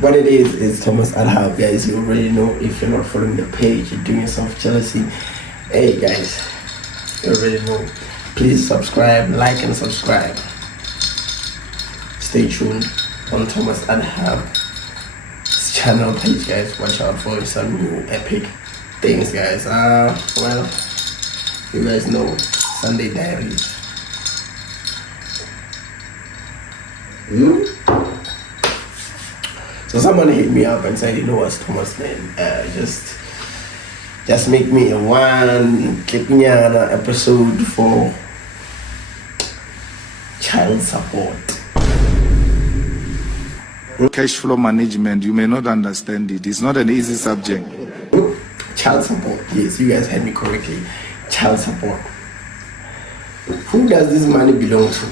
What it is Thomas Adhab, guys. You already know. If you're not following the page, you're doing yourself jealousy. Hey guys, you already know. Please subscribe, like and subscribe. Stay tuned on Thomas Adhab's channel page, guys. Watch out for some new epic things, guys. Well, you guys know Sunday Diaries. So someone hit me up and said, you know what, Thomas, man, just make me a one episode for child support. Cash flow management, you may not understand it. It's not an easy subject. Child support, yes, you guys heard me correctly. Child support. Who does this money belong to?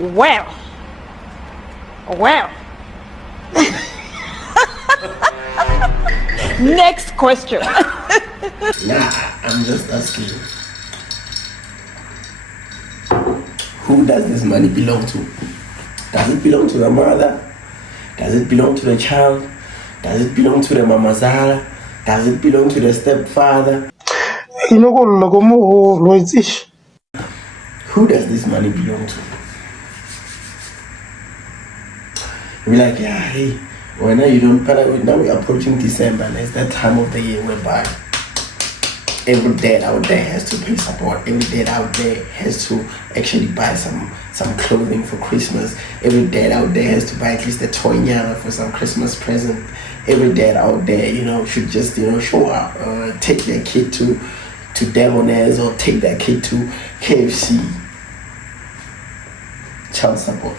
Well. Next question. Nah, I'm just asking. Who does this money belong to? Does it belong to the mother? Does it belong to the child? Does it belong to the mamazala? Does it belong to the stepfather? Who does this money belong to? We're like, yeah, hey, well, now you don't, now we're approaching December, and it's that time of the year whereby every dad out there has to pay support. Every dad out there has to actually buy some clothing for Christmas. Every dad out there has to buy at least a toy nyana for some Christmas present. Every dad out there, should just, show up, take their kid to Demonairs or take their kid to KFC. Child support.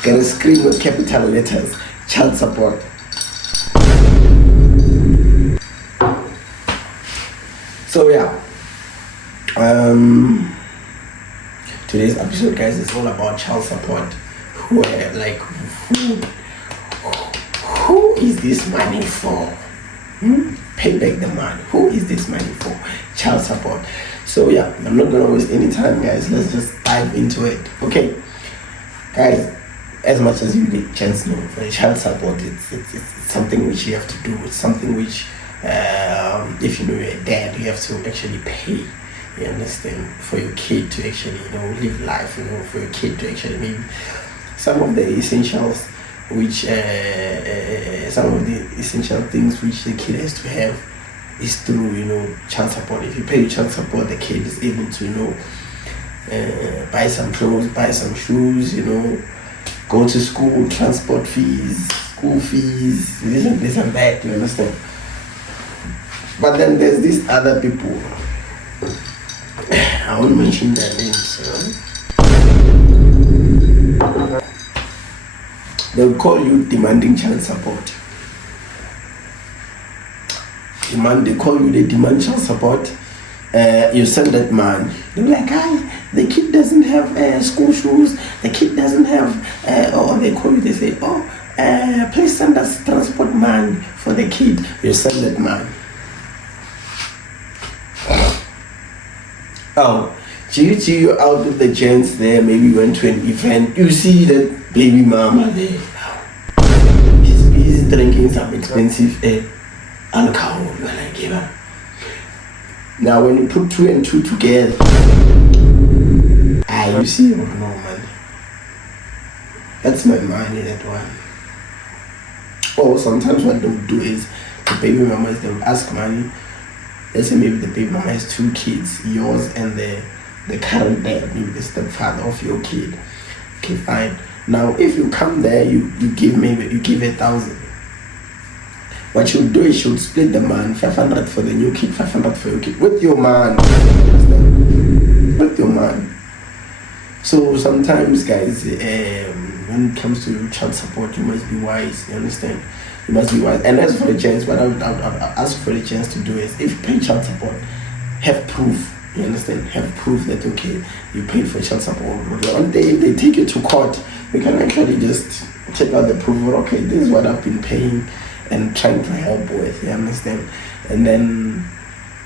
Gotta scream with capital letters. Child support. So yeah, today's episode, guys, is all about child support. Who is this money for? Pay back the money. Who is this money for? Child support. So yeah, I'm not gonna waste any time, guys. Let's just dive into it. Okay, guys. As much as you get a chance to know, for child support, it's something which you have to do. It's something which, if you're a dad, you have to actually pay. You understand? For your kid to actually, live life. For your kid to actually maybe some of the essentials, which some of the essential things which the kid has to have is through child support. If you pay your child support, the kid is able to buy some clothes, buy some shoes, go to school, transport fees, school fees, this and that, you understand? But then there's these other people. I won't mention their names. They'll call you demanding child support. They call you, they demand child support. You send that man. They're like, the kid doesn't have school shoes. The kid doesn't have, or they call you, they say, please send us transport man for the kid. You send that man. You're out with the gents there, maybe you went to an event, you see that baby mama there. He's drinking some expensive alcohol. You're like, yeah. Now when you put 2 and 2 together, you see, no man, that's my money, that one. Or sometimes what they'll do is the baby mamas, they'll ask money. Let's say maybe the baby mama has 2 kids, yours and the current dad, maybe the stepfather of your kid. Okay, fine. Now if you come there, you give 1,000. What you'll do is you'll split the man, 500 for the new kid, 500 for your kid, with your man. With your man. So sometimes, guys, when it comes to child support, you must be wise. You understand? You must be wise. And as for the chance, what I would ask for the chance to do is, if you pay child support, have proof. You understand? Have proof that, okay, you paid for child support. One day, if they take you to court, you can actually just check out the proof. Okay, this is what I've been paying and trying to help with, you understand? And then,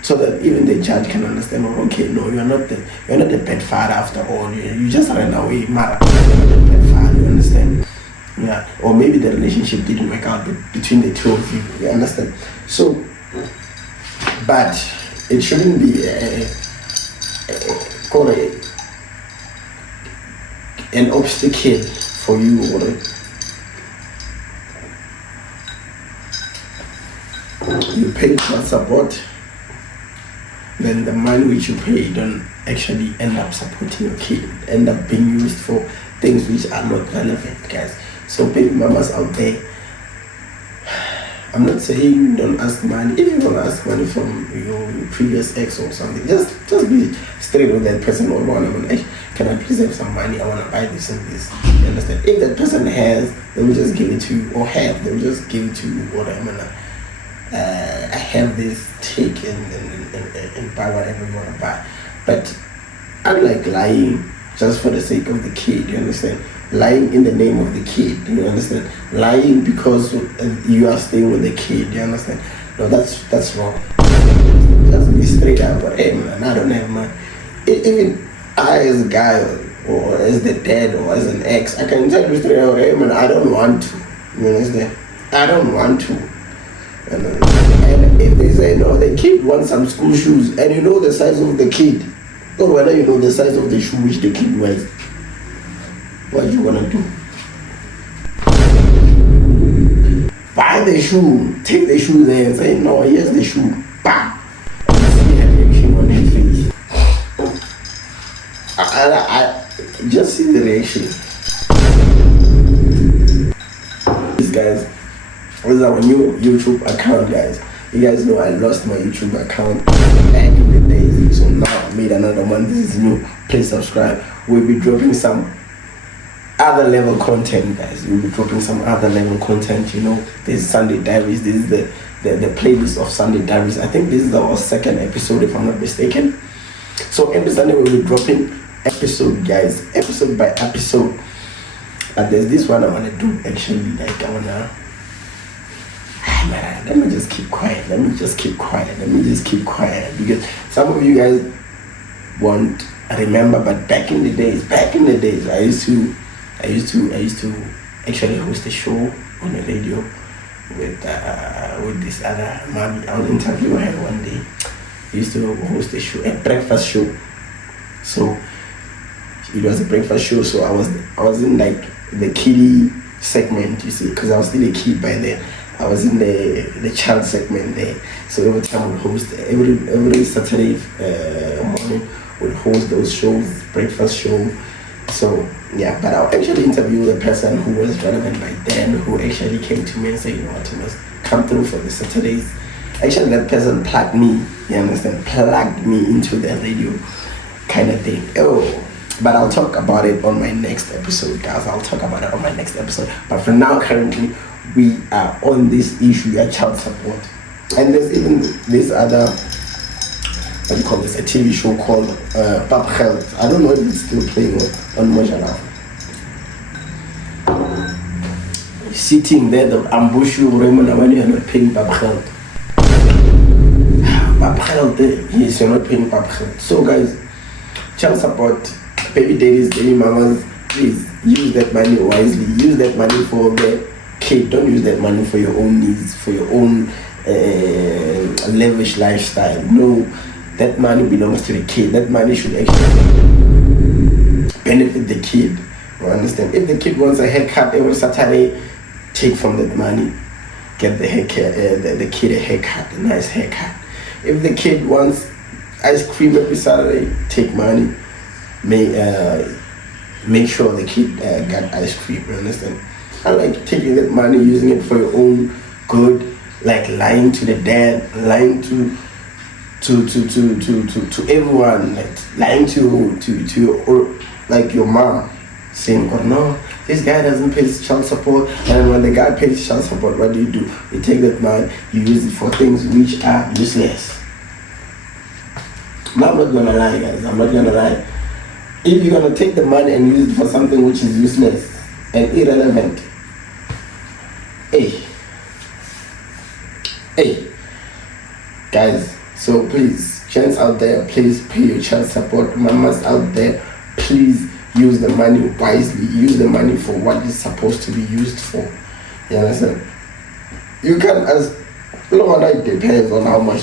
so that even the judge can understand, okay, no, you're not the bad father after all. You just ran away, mother. You're not the bad father, you understand? understand? Yeah, or maybe the relationship didn't work out between the two of you. You understand? So, but it shouldn't be called an obstacle for you, or you pay child support, then the money which you pay don't actually end up supporting your kid, end up being used for things which are not relevant, guys. So baby mamas out there, I'm not saying don't ask money. If you want to ask money from your previous ex or something, just be straight with that person. Or like, can I please have some money? I want to buy this and this. You understand? If that person has, they will just give it to you, or have, they will just give it to you. Or I have this, take and buy whatever you want to buy. But unlike lying just for the sake of the kid, you understand? Lying in the name of the kid, you understand? Lying because you are staying with the kid, you understand? No, that's wrong. Just be straight up. But hey man, I don't have money. Even I as a guy, or as the dad, or as an ex, I can tell you straight out, hey man, I don't want to. You understand? I don't want to. And if they say no, the kid wants some school shoes, and you know the size of the kid, or whether you know the size of the shoe which the kid wears, what you gonna do? Buy the shoe, take the shoe there and say, no, here's the shoe. Bah! And see the reaction on her face. I just see the reaction. These guys, this is our new YouTube account, guys. You guys know I lost my YouTube account back in the days, so now I made another one. This is new. Please subscribe. We'll be dropping some other level content, guys. We'll be dropping some other level content. You know, this is Sunday Diaries. This is the playlist of Sunday Diaries. I think this is our second episode, if I'm not mistaken. So every Sunday we'll be dropping episode, guys, episode by episode. But there's this one I want to do actually. Like, I wanna. Man, let me just keep quiet. Because some of you guys won't remember, but back in the days, I used to actually host a show on the radio with this other mommy. I was interviewing her one day. I used to host a show, a breakfast show. So it was a breakfast show. So I was in like the kiddie segment, you see, because I was still a kid by then. I was in the child segment there. So every time we host, every Saturday morning we'll host those shows, breakfast show. So yeah, but I'll actually interview the person who was relevant by then, who actually came to me and said, you know what, you must come through for the Saturdays. Actually, that person plugged me, you understand, plugged me into the radio kind of thing. Oh, but I'll talk about it on my next episode, guys. But for now, currently, we are on this issue at child support. And there's even this other, what do you call this, a TV show called Pap Health. I don't know if it's still playing on Mojana. Sitting there, they'll ambush you, Raymond, when you're not paying Pap Health. Pap Health, yes, you're not paying Pap Health. So guys, child support, baby daddies, baby mamas, please use that money wisely. Use that money for the kid. Don't use that money for your own needs, for your own lavish lifestyle. No, that money belongs to the kid. That money should actually benefit the kid. You understand? If the kid wants a haircut every Saturday, take from that money, get the haircut, the kid a haircut, a nice haircut. If the kid wants ice cream every Saturday, take money, make sure the kid got ice cream. You understand? I like taking that money, using it for your own good, like lying to the dad, lying to everyone, like lying to your, or like your mom, saying, oh no, this guy doesn't pay child support. And when the guy pays child support, what do? You take that money, you use it for things which are useless. But I'm not gonna lie, guys, if you're gonna take the money and use it for something which is useless and irrelevant, hey guys, so please, gents out there, please pay your child support. Mamas out there, please use the money wisely, use the money for what it's supposed to be used for. You understand? You can, as long as it depends on how much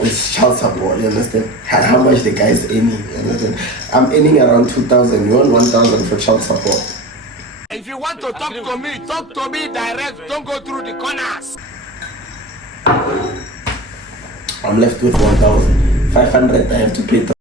it's child support, you understand? How much the guy's earning, you understand? I'm earning around 2,000, you want 1,000 for child support. If you want to talk to me direct, don't go through the corners. I'm left with 1,500, I have to pay 300